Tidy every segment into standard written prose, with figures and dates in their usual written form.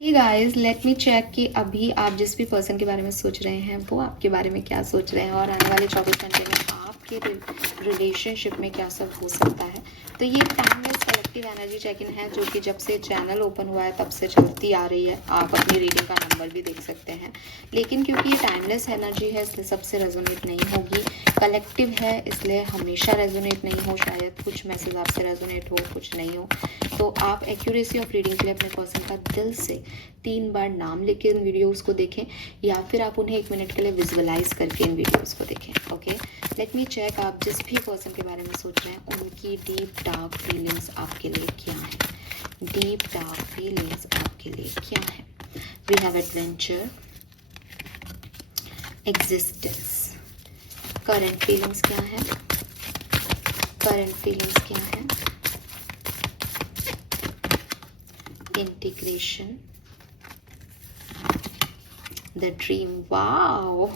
हे guys, let me check कि अभी आप जिस भी पर्सन के बारे में सोच रहे हैं वो आपके बारे में क्या सोच रहे हैं और आने वाले 24 घंटे में आपके रिलेशनशिप में क्या सब हो सकता है। तो ये timeless collective energy check in है जो कि जब से चैनल ओपन हुआ है तब से चलती आ रही है। आप अपनी रीडिंग का नंबर भी देख सकते हैं, लेकिन क्योंकि ये टाइमलेस एनर्जी है इसलिए सबसे रेजोनेट नहीं होगी। कलेक्टिव है इसलिए हमेशा रेजोनेट नहीं हो, शायद कुछ मैसेज आपसे रेजोनेट हो, कुछ नहीं हो। तो आप एक्यूरेसी ऑफ रीडिंग के लिए अपने पर्सन का दिल से 3 बार नाम लेके इन वीडियोस को देखें या फिर आप उन्हें 1 मिनट के लिए विजुअलाइज करके इन वीडियोस को देखें। ओके, लेट मी चेक आप जिस भी पर्सन के बारे में सोच रहे हैं उनकी डीप डार्क फीलिंग्स आपके लिए क्या है। डीप डार्क फीलिंग्स आपके लिए क्या है। We have adventure, existence. Current feelings क्या है। करंट फीलिंग्स क्या है। Integration, the dream. Wow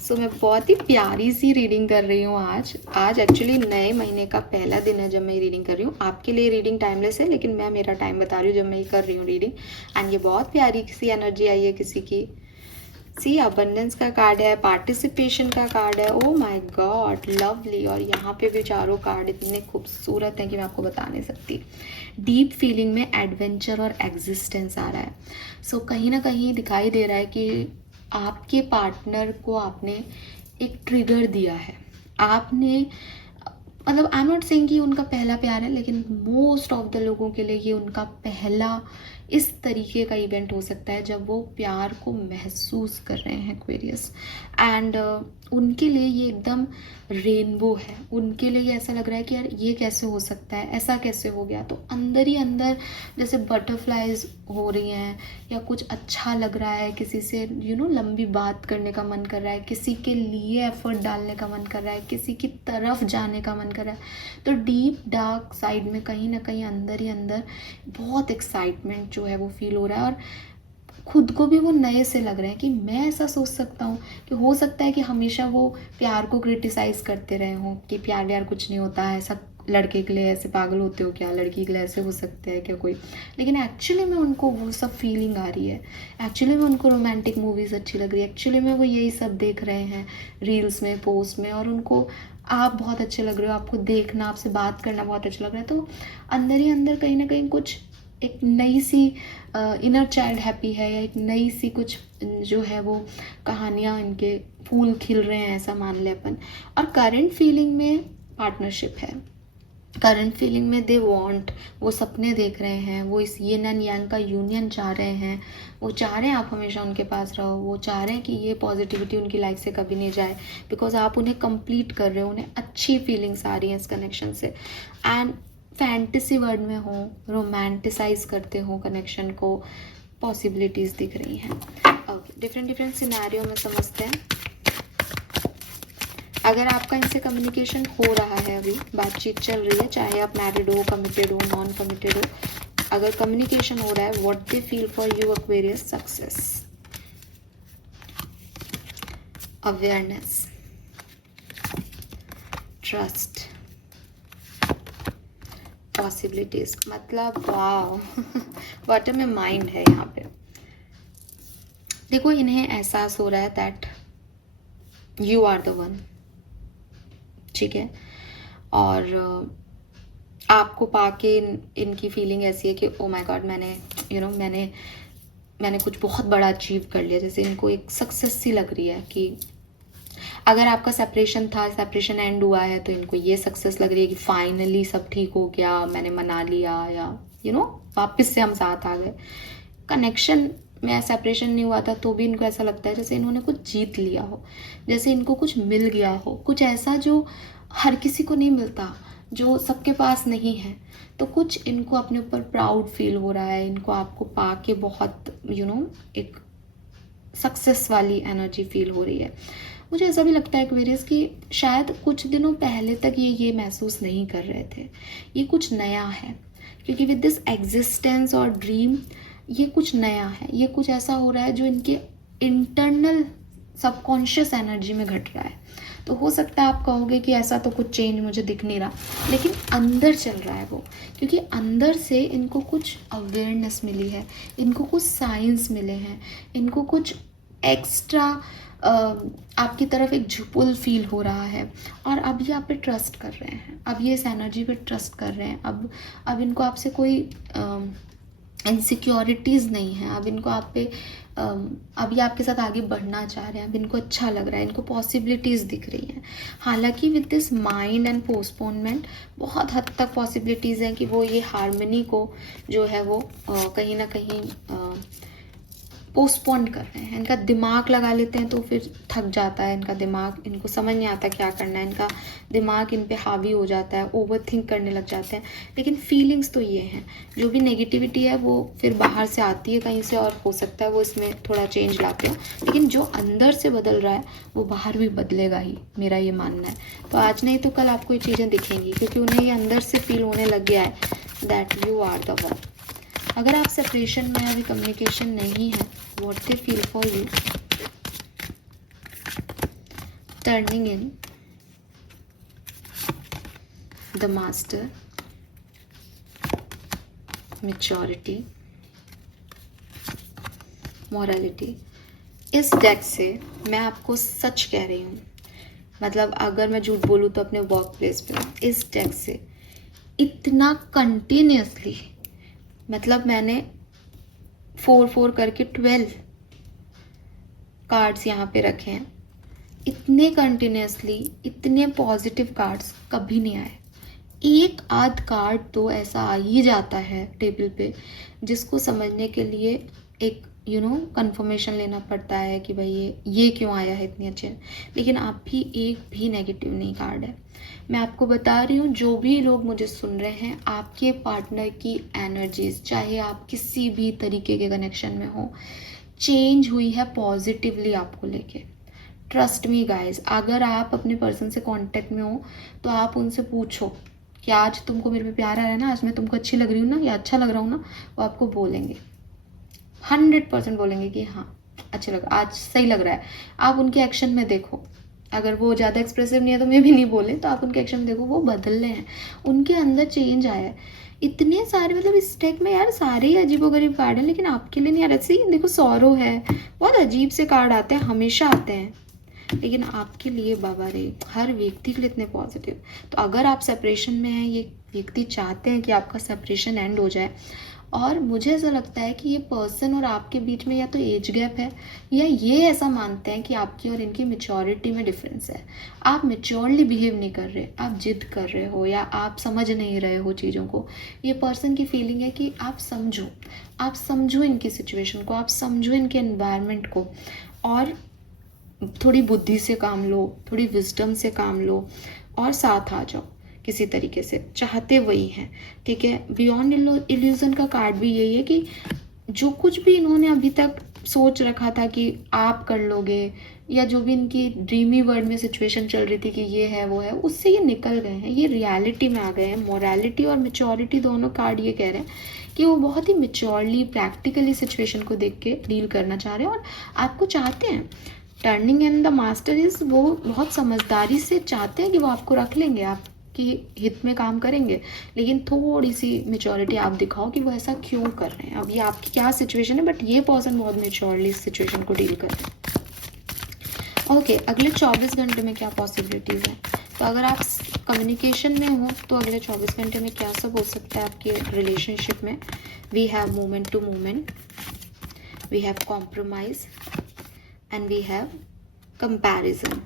so मैं बहुत ही प्यारी सी रीडिंग कर रही हूँ आज एक्चुअली नए महीने का पहला दिन है जब मैं रीडिंग कर रही हूँ। आपके लिए रीडिंग टाइमलेस है, लेकिन मैं मेरा टाइम बता रही हूँ जब मैं ये कर रही हूँ रीडिंग। एंड ये बहुत प्यारी सी एनर्जी आई है किसी की। सी अबंडेंस का कार्ड है, पार्टिसिपेशन का कार्ड है। Oh my God, lovely. और यहाँ पे भी चारों कार्ड इतने खूबसूरत हैं कि मैं आपको बता नहीं सकती। डीप फीलिंग में एडवेंचर और एग्जिस्टेंस आ रहा है। सो कहीं ना कहीं दिखाई दे रहा है कि आपके पार्टनर को आपने एक ट्रिगर दिया है। आपने मतलब आई एम नॉट सेइंग कि उनका पहला प्यार है, लेकिन मोस्ट ऑफ द लोगों के लिए ये उनका पहला इस तरीके का इवेंट हो सकता है जब वो प्यार को महसूस कर रहे हैं एक्वेरियस। एंड उनके लिए ये एकदम रेनबो है। उनके लिए ऐसा लग रहा है कि यार ये कैसे हो सकता है, ऐसा कैसे हो गया। तो अंदर ही अंदर जैसे बटरफ्लाइज हो रही हैं या कुछ अच्छा लग रहा है, किसी से लंबी बात करने का मन कर रहा है, किसी के लिए एफर्ट डालने का मन कर रहा है, किसी की तरफ जाने का मन कर रहा है। तो डीप डार्क साइड में कहीं ना कहीं अंदर ही अंदर बहुत एक्साइटमेंट जो है वो फील हो रहा है। और खुद को भी वो नए से लग रहा है कि मैं ऐसा सोच सकता हूँ कि हो सकता है कि हमेशा वो प्यार को क्रिटिसाइज करते रहे हों कि प्यार यार कुछ नहीं होता है, ऐसा लड़के के लिए ऐसे पागल होते हो क्या, लड़की के लिए ऐसे हो सकता है क्या कोई। लेकिन एक्चुअली में उनको वो सब फीलिंग आ रही है। एक्चुअली में उनको रोमांटिक मूवीज़ अच्छी लग रही है। एक्चुअली में वो यही सब देख रहे हैं रील्स में, पोस्ट में, और उनको आप बहुत अच्छे लग रहे हो, आपको देखना, आपसे बात करना बहुत अच्छा लग रहा है। तो अंदर ही अंदर कहीं ना कहीं कुछ एक नई सी इनर चाइल्ड हैप्पी है, या एक नई सी कुछ जो है वो कहानियाँ, इनके फूल खिल रहे हैं ऐसा मान ले अपन। और करंट फीलिंग में पार्टनरशिप है। करंट फीलिंग में दे वांट, वो सपने देख रहे हैं, वो इस यिन एंड यांग का यूनियन चाह रहे हैं। वो चाह रहे हैं आप हमेशा उनके पास रहो। वो चाह रहे हैं कि ये पॉजिटिविटी उनकी लाइफ से कभी नहीं जाए, बिकॉज आप उन्हें कंप्लीट कर रहे हो, उन्हें अच्छी फीलिंग्स आ रही हैं इस कनेक्शन से। एंड फैंटेसी वर्ड में हो, रोमांटिसाइज करते हो कनेक्शन को, पॉसिबिलिटीज़ दिख रही हैं। ओके, डिफरेंट डिफरेंट सिनेरियो में समझते हैं। अगर आपका इनसे कम्युनिकेशन हो रहा है, अभी बातचीत चल रही है, चाहे आप मैरिड हो, कमिटेड हो, नॉन कमिटेड हो, अगर कम्युनिकेशन हो रहा है, what they feel for you Aquarius. Success, awareness, trust, possibilities. मतलब वाओ वाटर में माइंड है यहाँ पे। देखो, इन्हें एहसास हो रहा है that you are the one, ठीक है। और आपको पाके इनकी फीलिंग ऐसी है कि ओ माय गॉड, मैंने कुछ बहुत बड़ा अचीव कर लिया। जैसे इनको एक सक्सेस सी लग रही है कि अगर आपका सेपरेशन था, सेपरेशन एंड हुआ है, तो इनको ये सक्सेस लग रही है कि फाइनली सब ठीक हो गया, मैंने मना लिया, या वापस से हम साथ आ गए। कनेक्शन में सेपरेशन नहीं हुआ था तो भी इनको ऐसा लगता है जैसे इन्होंने कुछ जीत लिया हो, जैसे इनको कुछ मिल गया हो, कुछ ऐसा जो हर किसी को नहीं मिलता, जो सबके पास नहीं है। तो कुछ इनको अपने ऊपर प्राउड फील हो रहा है, इनको आपको पाके बहुत एक सक्सेस वाली एनर्जी फील हो रही है। मुझे ऐसा भी लगता है एक्वेरियस कि शायद कुछ दिनों पहले तक ये महसूस नहीं कर रहे थे। ये कुछ नया है, क्योंकि विद दिस एग्जिस्टेंस और ड्रीम ये कुछ नया है। ये कुछ ऐसा हो रहा है जो इनके इंटरनल सबकॉन्शियस एनर्जी में घट रहा है। तो हो सकता है आप कहोगे कि ऐसा तो कुछ चेंज मुझे दिख नहीं रहा, लेकिन अंदर चल रहा है वो, क्योंकि अंदर से इनको कुछ अवेयरनेस मिली है, इनको कुछ साइंस मिले हैं, इनको कुछ एक्स्ट्रा आपकी तरफ एक झुपुल फील हो रहा है, और अब ये आप पे ट्रस्ट कर रहे हैं, अब ये इस एनर्जी पे ट्रस्ट कर रहे हैं, अब इनको आपसे कोई इनसिक्योरिटीज़ नहीं है, अब इनको आप पे अब ये आपके साथ आगे बढ़ना चाह रहे हैं, अब इनको अच्छा लग रहा है, इनको पॉसिबिलिटीज़ दिख रही हैं। हालांकि with this mind and postponement बहुत हद तक पॉसिबिलिटीज़ हैं कि वो ये हार्मनी को जो है वो कहीं ना कहीं पोस्टपोन कर रहे हैं। इनका दिमाग लगा लेते हैं तो फिर थक जाता है इनका दिमाग, इनको समझ नहीं आता क्या करना है, इनका दिमाग इन पे हावी हो जाता है, ओवरथिंक करने लग जाते हैं। लेकिन फीलिंग्स तो ये हैं, जो भी नेगेटिविटी है वो फिर बाहर से आती है कहीं से, और हो सकता है वो इसमें थोड़ा चेंज लाते हो, लेकिन जो अंदर से बदल रहा है वो बाहर भी बदलेगा ही, मेरा ये मानना है। तो आज नहीं तो कल आपको ये चीज़ें दिखेंगी, क्योंकि उन्हें ये अंदर से फील होने लग गया है that you are the one. अगर आप सेपरेशन में अभी कम्युनिकेशन नहीं है, what they feel for you, turning in the master, maturity, morality। इस डेक से मैं आपको सच कह रही हूँ, मतलब अगर मैं झूठ बोलूँ तो अपने वर्क प्लेस पे इस डेक से इतना कंटिन्यूसली, मतलब मैंने 4 करके 12 कार्ड्स यहाँ पे रखे हैं, इतने कंटिन्यूसली इतने पॉजिटिव कार्ड्स कभी नहीं आए। एक आध कार्ड तो ऐसा आ ही जाता है टेबल पे जिसको समझने के लिए एक कंफर्मेशन लेना पड़ता है कि भाई ये क्यों आया है इतनी अच्छे, लेकिन आप भी एक भी नेगेटिव नहीं कार्ड है। मैं आपको बता रही हूँ, जो भी लोग मुझे सुन रहे हैं, आपके पार्टनर की एनर्जीज, चाहे आप किसी भी तरीके के कनेक्शन में हो, चेंज हुई है पॉजिटिवली आपको लेके। ट्रस्ट मी गाइज, अगर आप अपने पर्सन से कांटेक्ट में हो तो आप उनसे पूछो कि आज तुमको मेरे पे प्यार आ रहा है ना, आज मैं तुमको अच्छी लग रही हूँ ना, या अच्छा लग रहा हूँ ना, वो आपको बोलेंगे, 100% बोलेंगे कि हाँ अच्छा लग, आज सही लग रहा है। आप उनके एक्शन में देखो, अगर वो ज़्यादा एक्सप्रेसिव नहीं है तो मैं भी नहीं बोले, तो आप उनके एक्शन में देखो, वो बदल रहे हैं, उनके अंदर चेंज आया है। इतने सारे, मतलब इस डेक में यार सारे ही अजीबोगरीब कार्ड हैं, लेकिन आपके लिए नहीं आ रहा। ऐसे ही देखो, सौरो है, बहुत अजीब से कार्ड आते हैं, हमेशा आते हैं, लेकिन आपके लिए बाबा रे, हर व्यक्ति के लिए इतने पॉजिटिव। तो अगर आप सेपरेशन में हैं, ये व्यक्ति चाहते हैं कि आपका सेपरेशन एंड हो जाए, और मुझे ऐसा लगता है कि ये पर्सन और आपके बीच में या तो एज गैप है, या ये ऐसा मानते हैं कि आपकी और इनकी मेच्योरिटी में डिफरेंस है। आप मेच्योरली बिहेव नहीं कर रहे, आप जिद कर रहे हो, या आप समझ नहीं रहे हो चीज़ों को। ये पर्सन की फीलिंग है कि आप समझो इनकी सिचुएशन को, आप समझो इनके एनवायरनमेंट को, और थोड़ी बुद्धि से काम लो, थोड़ी विजडम से काम लो, और साथ आ जाओ किसी तरीके से। चाहते वही हैं, ठीक है। बियॉन्ड इल्यूजन का कार्ड भी यही है कि जो कुछ भी इन्होंने अभी तक सोच रखा था कि आप कर लोगे, या जो भी इनकी ड्रीमी वर्ल्ड में सिचुएशन चल रही थी कि ये है वो है, उससे ये निकल गए हैं, ये रियलिटी में आ गए हैं। मोरालिटी और मेच्योरिटी दोनों कार्ड ये कह रहे हैं कि वो बहुत ही मेच्योरली, प्रैक्टिकली सिचुएशन को देख के डील करना चाह रहे हैं, और आपको चाहते हैं। Turning in the master is, वो बहुत समझदारी से चाहते हैं कि वो आपको रख लेंगे, आपकी हित में काम करेंगे, लेकिन थोड़ी सी मेच्योरिटी आप दिखाओ कि वो ऐसा क्यों कर रहे हैं। अब ये आपकी क्या सिचुएशन है, बट ये पर्सन बहुत मेच्योरली इस सिचुएशन को डील कर रहे हैं। ओके, अगले 24 घंटे में क्या पॉसिबिलिटीज़ हैं। तो अगर आप कम्युनिकेशन में हो तो अगले 24 घंटे में क्या सब हो सकता है आपके रिलेशनशिप में। We have moment to moment, we have compromise, and we have comparison.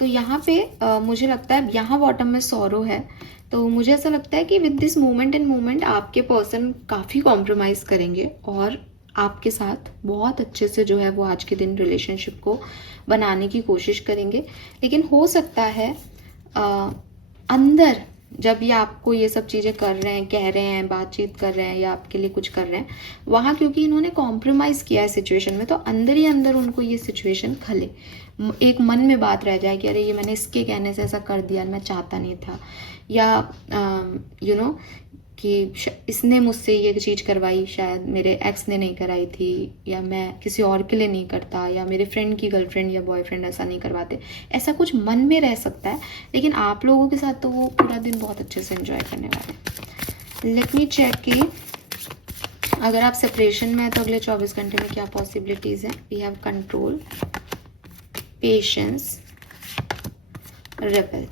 तो यहाँ पे मुझे लगता है यहाँ बॉटम में सॉरो है, तो मुझे ऐसा लगता है कि with this moment end moment आपके पर्सन काफ़ी कॉम्प्रोमाइज़ करेंगे, और आपके साथ बहुत अच्छे से जो है वो आज के दिन रिलेशनशिप को बनाने की कोशिश करेंगे। लेकिन हो सकता है अंदर जब ये आपको ये सब चीज़ें कर रहे हैं, कह रहे हैं, बातचीत कर रहे हैं, या आपके लिए कुछ कर रहे हैं, वहाँ क्योंकि इन्होंने कॉम्प्रोमाइज़ किया है सिचुएशन में, तो अंदर ही अंदर उनको ये सिचुएशन खले, एक मन में बात रह जाए कि अरे ये मैंने इसके कहने से ऐसा कर दिया, मैं चाहता नहीं था, या कि इसने मुझसे ये चीज़ करवाई, शायद मेरे एक्स ने नहीं कराई थी, या मैं किसी और के लिए नहीं करता, या मेरे फ्रेंड की गर्लफ्रेंड या बॉयफ्रेंड ऐसा नहीं करवाते, ऐसा कुछ मन में रह सकता है। लेकिन आप लोगों के साथ तो वो पूरा दिन बहुत अच्छे से एंजॉय करने वाले हैं। लेट मी चेक कि अगर आप सेपरेशन में है तो अगले 24 घंटे में क्या पॉसिबिलिटीज़ हैं। We have control, patience, rebel,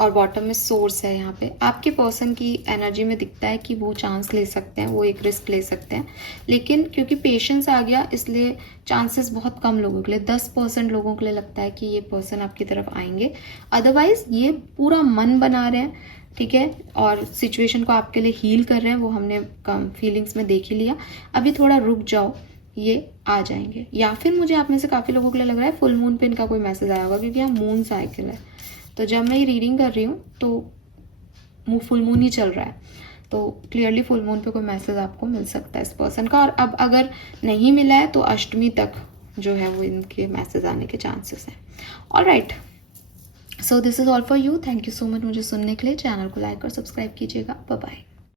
और बॉटम में सोर्स है। यहाँ पे आपके पर्सन की एनर्जी में दिखता है कि वो चांस ले सकते हैं, वो एक रिस्क ले सकते हैं, लेकिन क्योंकि पेशेंस आ गया इसलिए चांसेस बहुत कम लोगों के लिए, 10% लोगों के लिए लगता है कि ये पर्सन आपकी तरफ आएंगे। अदरवाइज ये पूरा मन बना रहे हैं, ठीक है, और सिचुएशन को आपके लिए हील कर रहे हैं, वो हमने कम फीलिंग्स में देख ही लिया। अभी थोड़ा रुक जाओ, ये आ जाएंगे। या फिर मुझे आप में से काफ़ी लोगों के लिए लग रहा है फुल मून पे इनका कोई मैसेज आया होगा, क्योंकि यहाँ मून साइकिल है। तो जब मैं ये रीडिंग कर रही हूँ तो फुल मून ही चल रहा है, तो क्लियरली फुल मून पे कोई मैसेज आपको मिल सकता है इस पर्सन का। और अब अगर नहीं मिला है तो अष्टमी तक जो है वो इनके मैसेज आने के चांसेस हैं। Alright, so this is all for you. Thank you so much मुझे सुनने के लिए। चैनल को लाइक और सब्सक्राइब कीजिएगा। Bye bye.